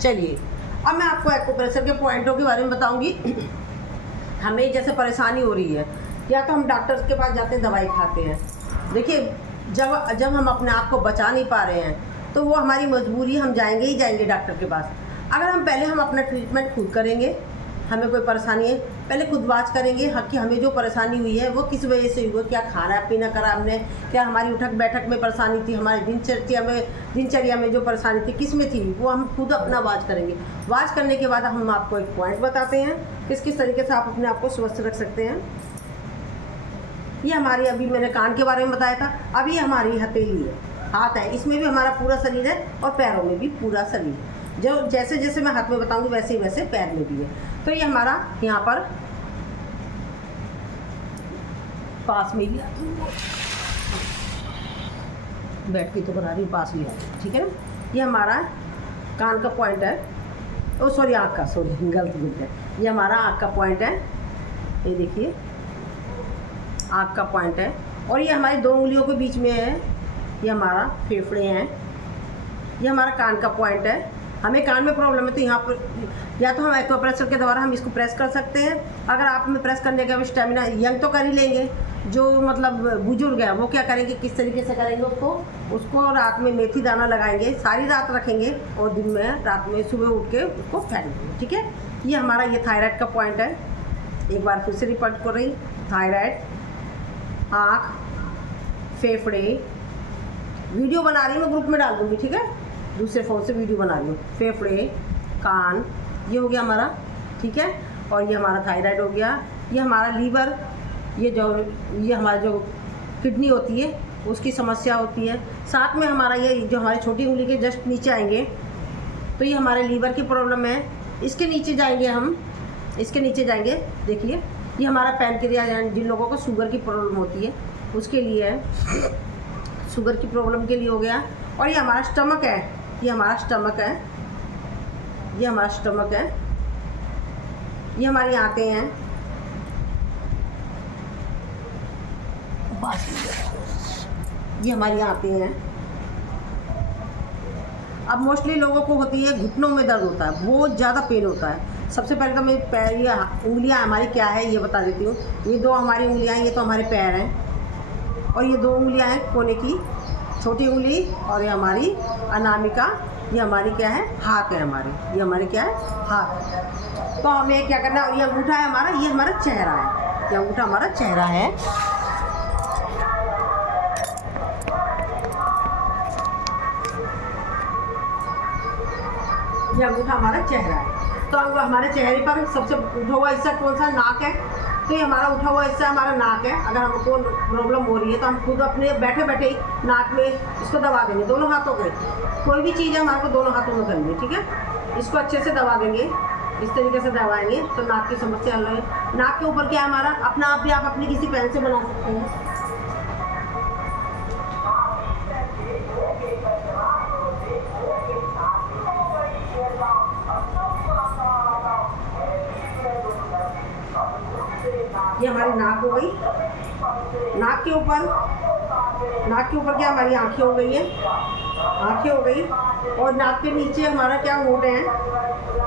चलिए अब मैं आपको एक्यूप्रेशर के पॉइंटों के बारे में बताऊंगी। हमें जैसे परेशानी हो रही है, या तो हम डॉक्टर के पास जाते हैं, दवाई खाते हैं। देखिए जब हम अपने आप को बचा नहीं पा रहे हैं तो वो हमारी मजबूरी, हम जाएंगे ही जाएंगे डॉक्टर के पास। अगर हम पहले हम अपना ट्रीटमेंट खुद करेंगे, हमें कोई परेशानी है पहले खुद वाच करेंगे कि हमें जो परेशानी हुई है वो किस वजह से हुई, क्या खाना पीना करा हमने, क्या हमारी उठक बैठक में परेशानी थी, हमारी दिनचर्या में जो परेशानी थी किस में थी, वो हम खुद अपना वाच करेंगे। वाच करने के बाद हम आपको एक पॉइंट बताते हैं किस किस तरीके से आप अपने आप को स्वस्थ रख सकते हैं। ये हमारी, अभी मैंने कान के बारे में बताया था, अब ये हमारी हथेली है, हाथ है, इसमें भी हमारा पूरा शरीर है और पैरों में भी पूरा शरीर है। जो जैसे जैसे मैं हाथ में बताऊंगी वैसे ही वैसे पैर में भी है। तो ये हमारा यहाँ पर पास में लिया, बैठ के तो बना रही पास लिया, ठीक है ना। ये हमारा कान का पॉइंट है, ओ सॉरी आँख का, सॉरी गलत बोल है, ये हमारा आँख का पॉइंट है। ये देखिए आँख का पॉइंट है, और ये हमारी 2 उंगलियों के बीच में है, ये हमारा फेफड़े हैं। ये हमारा कान का पॉइंट है। हमें कान में प्रॉब्लम है तो यहाँ पर या तो हम एक्यूप्रेशर के द्वारा हम इसको प्रेस कर सकते हैं। अगर आप में प्रेस करने का स्टेमिना, यंग तो कर ही लेंगे, जो मतलब बुजुर्ग है वो क्या करेंगे, किस तरीके से करेंगे, उसको रात में मेथी दाना लगाएंगे, सारी रात रखेंगे और दिन में रात में सुबह उठ के उसको फेंक देंगे, ठीक है। ये हमारा ये थायराइड का पॉइंट है। एक बार फिर से रिपोर्ट कर रही, थायराइड, आँख, फेफड़े, वीडियो बना रही मैं ग्रुप में डाल दूँगी, ठीक है, दूसरे फ़ोन से वीडियो बना रही हूँ। फेफड़े, कान, ये हो गया हमारा, ठीक है। और ये हमारा थायराइड हो गया। ये हमारा लीवर, ये हमारा जो किडनी होती है उसकी समस्या होती है। साथ में हमारा ये जो हमारी छोटी उंगली के जस्ट नीचे आएंगे तो ये हमारे लीवर की प्रॉब्लम है। इसके नीचे जाएंगे हम, इसके नीचे जाएंगे, देखिए ये हमारा पैनक्रियाज, जिन लोगों को शुगर की प्रॉब्लम होती है उसके लिए है, शुगर की प्रॉब्लम के लिए हो गया। और ये हमारा स्टमक है, ये हमारा स्टमक है, ये हमारा स्टमक है। ये हमारी आंतें हैं, ये हमारी आंतें हैं। अब मोस्टली लोगों को होती है घुटनों में दर्द होता है, बहुत ज़्यादा पेन होता है। सबसे पहले तो मैं पैर, ये उंगलियां हमारी क्या है ये बता देती हूँ। ये 2 हमारी उंगलियां हैं, ये तो हमारे पैर हैं, और ये 2 उंगलियां हैं कोने की, छोटी उंगली, और ये हमारी अनामिका, ये हमारी क्या है, हाथ है हमारी, ये हमारे क्या है, हाथ। तो हमें क्या करना है, ये अंगूठा है हमारा, ये हमारा चेहरा है, ये अंगूठा हमारा चेहरा है। ये अंगूठा हमारा चेहरा है। तो अब हमारे चेहरे पर सबसे उठा हुआ हिस्सा कौन सा, नाक है। तो ये हमारा उठा हुआ हिस्सा हमारा नाक है। अगर हमको प्रॉब्लम हो रही है तो हम खुद अपने बैठे बैठे ही नाक में इसको दबा देंगे, दोनों हाथों में। कोई भी चीज़ है हमारे को दोनों हाथों में करनी है, ठीक है। इसको अच्छे से दबा देंगे, इस तरीके से दबाएंगे तो नाक की समस्या हल है। नाक के ऊपर क्या है हमारा, अपना आप भी आप अपनी किसी पेन से बना सकते हैं। ये हमारी नाक हो गई। नाक के ऊपर क्या हमारी आंखें हो गई हैं, आंखें हो गई। और नाक के नीचे हमारा क्या होंठ हैं,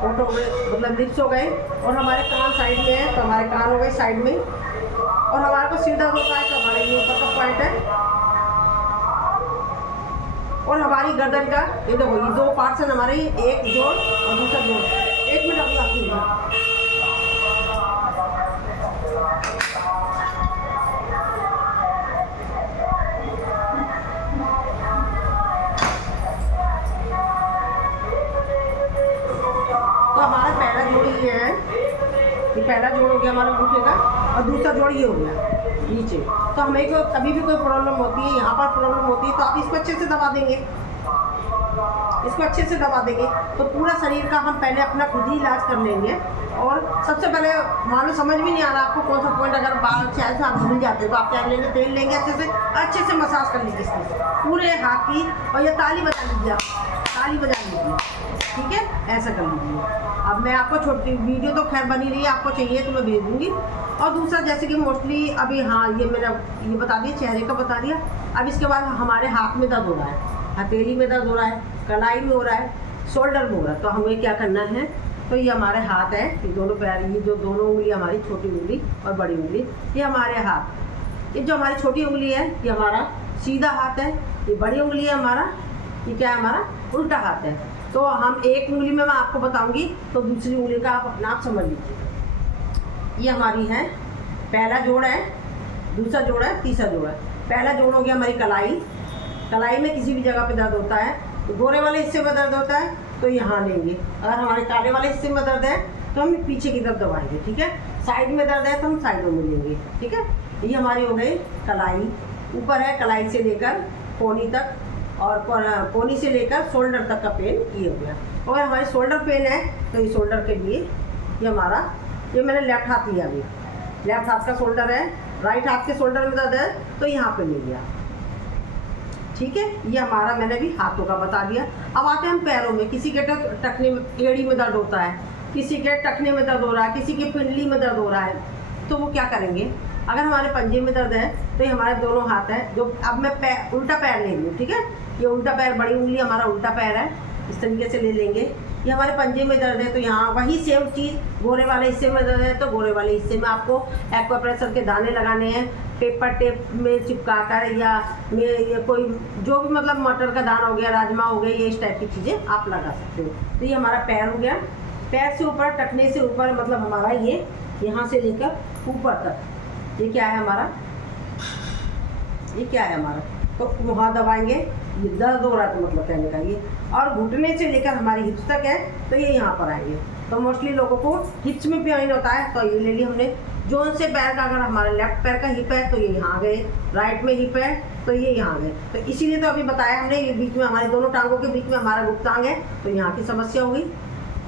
होंठ हो गए, मतलब लिप्स हो गए। और हमारे कान साइड में है तो हमारे कान हो गए साइड में। और हमारे को सीधा होता है तो हमारे ये ऊपर का पॉइंट है। और हमारी गर्दन का ये देखो, ये 2 पार्ट्स हैं हमारे, एक जोड़ और दूसरा जोड़। 1 मिनट अभी आती है। ये पहला जोड़ हो गया हमारा अंगूठे का, और दूसरा जोड़ ये हो गया नीचे। तो हमें को कभी भी कोई प्रॉब्लम होती है, यहाँ पर प्रॉब्लम होती है, तो आप इसको अच्छे से दबा देंगे, इसको अच्छे से दबा देंगे तो पूरा शरीर का हम पहले अपना खुद ही इलाज कर लेंगे। और सबसे पहले मान लो समझ भी नहीं आ रहा आपको कौन सा पॉइंट, अगर बाल शायद से आप भूल जाते हो तो आप क्या लेंगे, तेल लेंगे, अच्छे से मसाज कर लीजिए इसमें पूरे हाथ की। और ये ताली बजा लीजिए, आप ताली बजा लीजिए, ठीक है, ऐसा कर लीजिए। अब मैं आपको छोटी वीडियो तो खैर बनी रही है, आपको चाहिए तो मैं भेज दूँगी। और दूसरा जैसे कि मोस्टली अभी, हाँ ये मेरा ये बता दिया, चेहरे का बता दिया। अब इसके बाद हमारे हाथ में दर्द हो रहा है, हथेली में दर्द हो रहा है, कलाई में हो रहा है, शोल्डर बोल रहा है। तो हमें क्या करना है, तो ये हमारे हाथ है, ये दोनों पैर, ये जो दोनों उंगली हमारी छोटी उंगली और बड़ी उंगली, ये हमारे हाथ, ये जो हमारी छोटी उंगली है ये हमारा सीधा हाथ है, ये बड़ी उंगली है हमारा, ये क्या है हमारा उल्टा हाथ है। तो हम एक उंगली में मैं आपको बताऊंगी, तो दूसरी उंगली का आप अपना आप समझ लीजिए। ये हमारी है, पहला जोड़ है, दूसरा जोड़ है, तीसरा जोड़ है। पहला जोड़ हो गया हमारी कलाई। कलाई में किसी भी जगह पे दर्द होता है, तो गोरे वाले हिस्से में दर्द होता है तो यहाँ लेंगे। अगर हमारे काले वाले हिस्से में दर्द है तो हम पीछे की तरफ दबाएंगे, ठीक है। साइड में दर्द है तो हम साइडों में लेंगे, ठीक है। ये हमारी हो गई कलाई, ऊपर है कलाई से लेकर कोहनी तक, और कोहनी से लेकर शोल्डर तक का पेन ये हो गया। और हमारी शोल्डर पेन है तो ये शोल्डर के लिए ये हमारा, ये मैंने लेफ्ट हाथ लिया अभी, लेफ्ट हाथ का शोल्डर है, राइट हाथ के शोल्डर में दर्द है तो यहाँ पे ले लिया, ठीक है। ये हमारा मैंने भी हाथों का बता दिया। अब आते हैं हम पैरों में। किसी के टखने में, एड़ी में दर्द होता है, किसी के टखने में दर्द हो रहा है, किसी के पिंडली में दर्द हो रहा है, तो वो क्या करेंगे, अगर हमारे पंजे में दर्द है तो ये हमारे दोनों हाथ है, जो अब मैं पैर उल्टा पैर ले रही हूँ, ठीक है। ये उल्टा पैर, बड़ी उंगली हमारा उल्टा पैर है, इस तरीके से ले लेंगे। ये हमारे पंजे में दर्द है तो यहाँ वही सेम चीज़, गोरे वाले हिस्से में दर्द है तो गोरे वाले हिस्से में आपको एक्वाप्रेशर के दाने लगाने हैं, पेपर टेप में चिपका कर, या ये कोई जो भी मतलब मटर का दाना हो गया, राजमा हो गया, ये इस टाइप की चीज़ें आप लगा सकते हो। तो ये हमारा पैर हो गया। पैर से ऊपर, टखने से ऊपर, मतलब हमारा ये यहाँ से लेकर ऊपर तक, ये क्या है हमारा, ये क्या है हमारा, तो वहाँ दबाएंगे, ये दर्द हो रहा है तो मतलब कहने का ये। और घुटने से लेकर हमारी हिप्स तक है तो ये यहाँ पर आएंगे। तो मोस्टली लोगों को हिप्स में पेन होता है तो ये ले लिया हमने। जोन से पैर का, अगर हमारा लेफ्ट पैर का हिप है तो ये यहाँ गए, राइट में हिप है तो ये यहाँ गए। तो इसीलिए तो अभी बताया हमने, ये बीच में हमारे दोनों टांगों के बीच में हमारा गुप्तांग है तो यहाँ की समस्या होगी।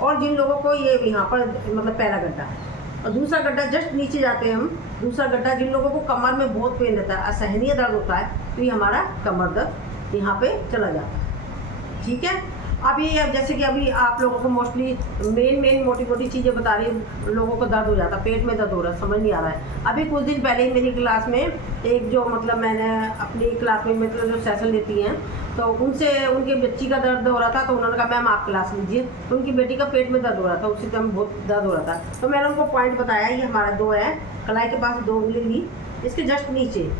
और जिन लोगों को ये यहाँ पर मतलब पहला गड्ढा है और दूसरा गड्ढा जस्ट नीचे जाते हैं हम, दूसरा गड्ढा जिन लोगों को कमर में बहुत पेन रहता है, असहनीय दर्द होता है, तो ये हमारा कमर दर्द यहाँ पे चला जाता है, ठीक है। अब ये, अब जैसे कि अभी आप लोगों को मोस्टली मेन मोटी मोटी चीज़ें बता रही हूँ, लोगों को दर्द हो जाता है, पेट में दर्द हो रहा है, समझ नहीं आ रहा है। अभी कुछ दिन पहले ही मेरी क्लास में एक जो मतलब मैंने अपनी क्लास में मतलब जो सेशन लेती हैं, तो उनसे उनकी बच्ची का दर्द हो रहा था, तो उन्होंने कहा मैम आप क्लास लीजिए। तो उनकी बेटी का पेट में दर्द हो रहा था, उसी टाइम बहुत दर्द हो रहा था। तो मैंने उनको पॉइंट बताया, ये हमारा दो है, कलाई के पास दो उंगली ली, इसके जस्ट नीचे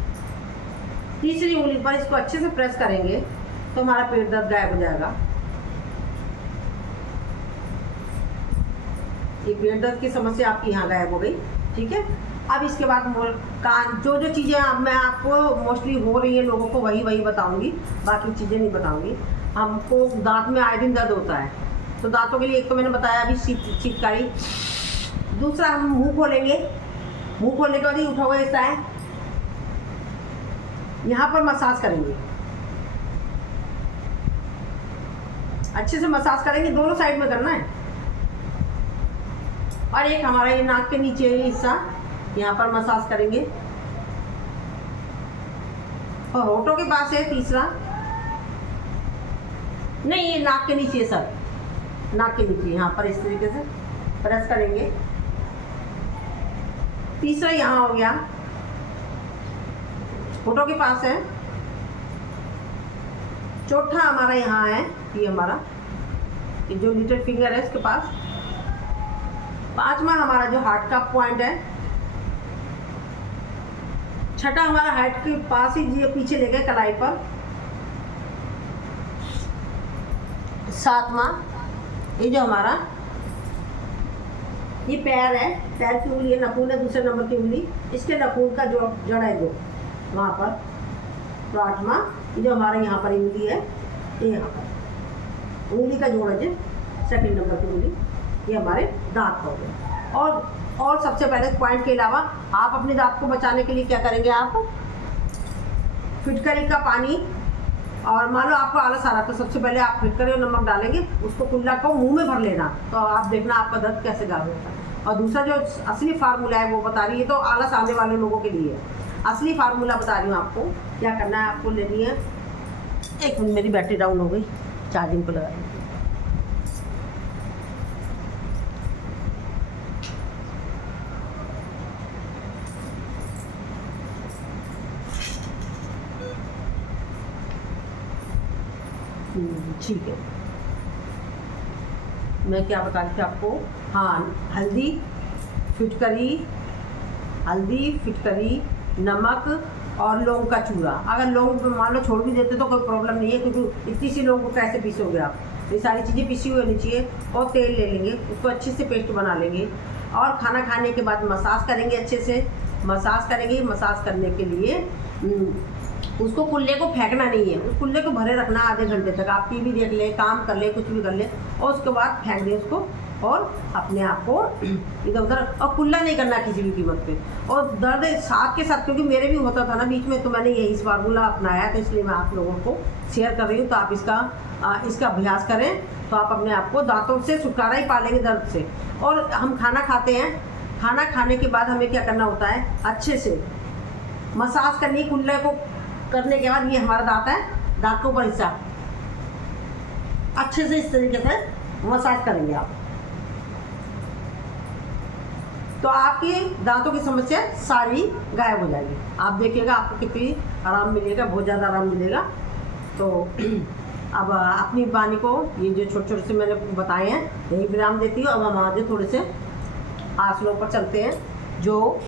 तीसरी उंगली पर इसको अच्छे से प्रेस करेंगे तो हमारा पेट दर्द गायब हो जाएगा। ये पेट दर्द की समस्या आपकी यहाँ गायब हो गई, ठीक है। अब इसके बाद कान, जो जो चीज़ें मैं आपको मोस्टली हो रही हैं लोगों को वही बताऊंगी, बाकी चीज़ें नहीं बताऊंगी। हमको दांत में आए दिन दर्द होता है, तो दांतों के लिए एक तो मैंने बताया अभी शीतकारी। दूसरा हम मुंह खोलेंगे, मुंह खोलने के बाद ही उठा हुआ हिस्सा है, यहाँ पर मसाज करेंगे, अच्छे से मसाज करेंगे, दोनों साइड में करना है। और एक हमारा ये नाक के नीचे हिस्सा, यहाँ पर मसाज करेंगे। और होठों के पास है तीसरा, नहीं ये नाक के नीचे सर, नाक के नीचे यहाँ पर इस तरीके से प्रेस करेंगे। तीसरा यहाँ हो गया, होठों के पास है। चौथा हमारा यहाँ है, ये हमारा ये जो लिटिल फिंगर है इसके पास। पांचवा हमारा जो हार्ट का पॉइंट है। छठा हमारा हार्ट के पास ही ये पीछे ले गए कलाई पर। सातवां ये जो हमारा ये पैर है, पैर की उंगली है, नखून है दूसरे नंबर की उंगली, इसके नखून का जो जड़ है जो वहाँ पर। तो आठवां ये जो हमारा यहाँ पर उंगली है, ये यहाँ पर उंगली का जोड़ है जो सेकंड नंबर की उंगली, ये हमारे दांत हो गए। और सबसे पहले पॉइंट के अलावा आप अपने दांत को बचाने के लिए क्या करेंगे, आप फिटकरी का पानी, और मान लो आपको आलस आ रहा है तो सबसे पहले आप फिटकरी और नमक डालेंगे, उसको कुल्ला को मुंह में भर लेना, तो आप देखना आपका दर्द कैसे गायब होता है। और दूसरा जो असली फार्मूला है वो बता रही है, तो आलस आने वाले लोगों के लिए असली फार्मूला बता रही हूँ आपको क्या करना है। आपको लेनी है, एक मिनट मेरी बैटरी डाउन हो गई, चार्जिंग को लगा दी। ठीक है, मैं क्या बता रही थी आपको, हाँ, हल्दी, फिटकरी, नमक और लौंग का चूरा। अगर लौंग मान लो छोड़ भी देते तो कोई प्रॉब्लम नहीं है, क्योंकि इतनी सी लौंग को कैसे पीसोगे आप। ये सारी चीज़ें पिसी हुई होनी चाहिए। और तेल ले लेंगे, उसको अच्छे से पेस्ट बना लेंगे। और खाना खाने के बाद मसाज करेंगे, अच्छे से मसाज करेंगे। मसाज करने के लिए उसको कुल्ले को फेंकना नहीं है, उस कुल्ले को भरे रखना आधे घंटे तक। आप टीवी देख ले, काम कर ले, कुछ भी कर ले, और उसके बाद फेंक दें उसको। और अपने आप को इधर उधर, और कुल्ला नहीं करना किसी भी कीमत पे। और दर्द साथ के साथ, क्योंकि मेरे भी होता था ना बीच में, तो मैंने यही फार्मूला अपनाया, तो इसलिए मैं आप लोगों को शेयर कर रही हूँ। तो आप इसका अभ्यास करें, तो आप अपने आप को दांतों से छुटकारा ही पा लेंगे दर्द से। और हम खाना खाते हैं, खाना खाने के बाद हमें क्या करना होता है, अच्छे से मसाज करनी। कुल्ले को करने के बाद, ये हमारा दांत है, दांत का ऊपर हिस्सा अच्छे से इस तरीके से मसाज करेंगे आप, तो आपकी दांतों की समस्या सारी गायब हो जाएगी। आप देखिएगा आपको कितनी आराम मिलेगा, बहुत ज़्यादा आराम मिलेगा। तो अब अपनी वाणी को ये जो छोटे छोटे से मैंने बताए हैं, यही विराम देती हूँ। अब हम आगे थोड़े से आसनों पर चलते हैं, जो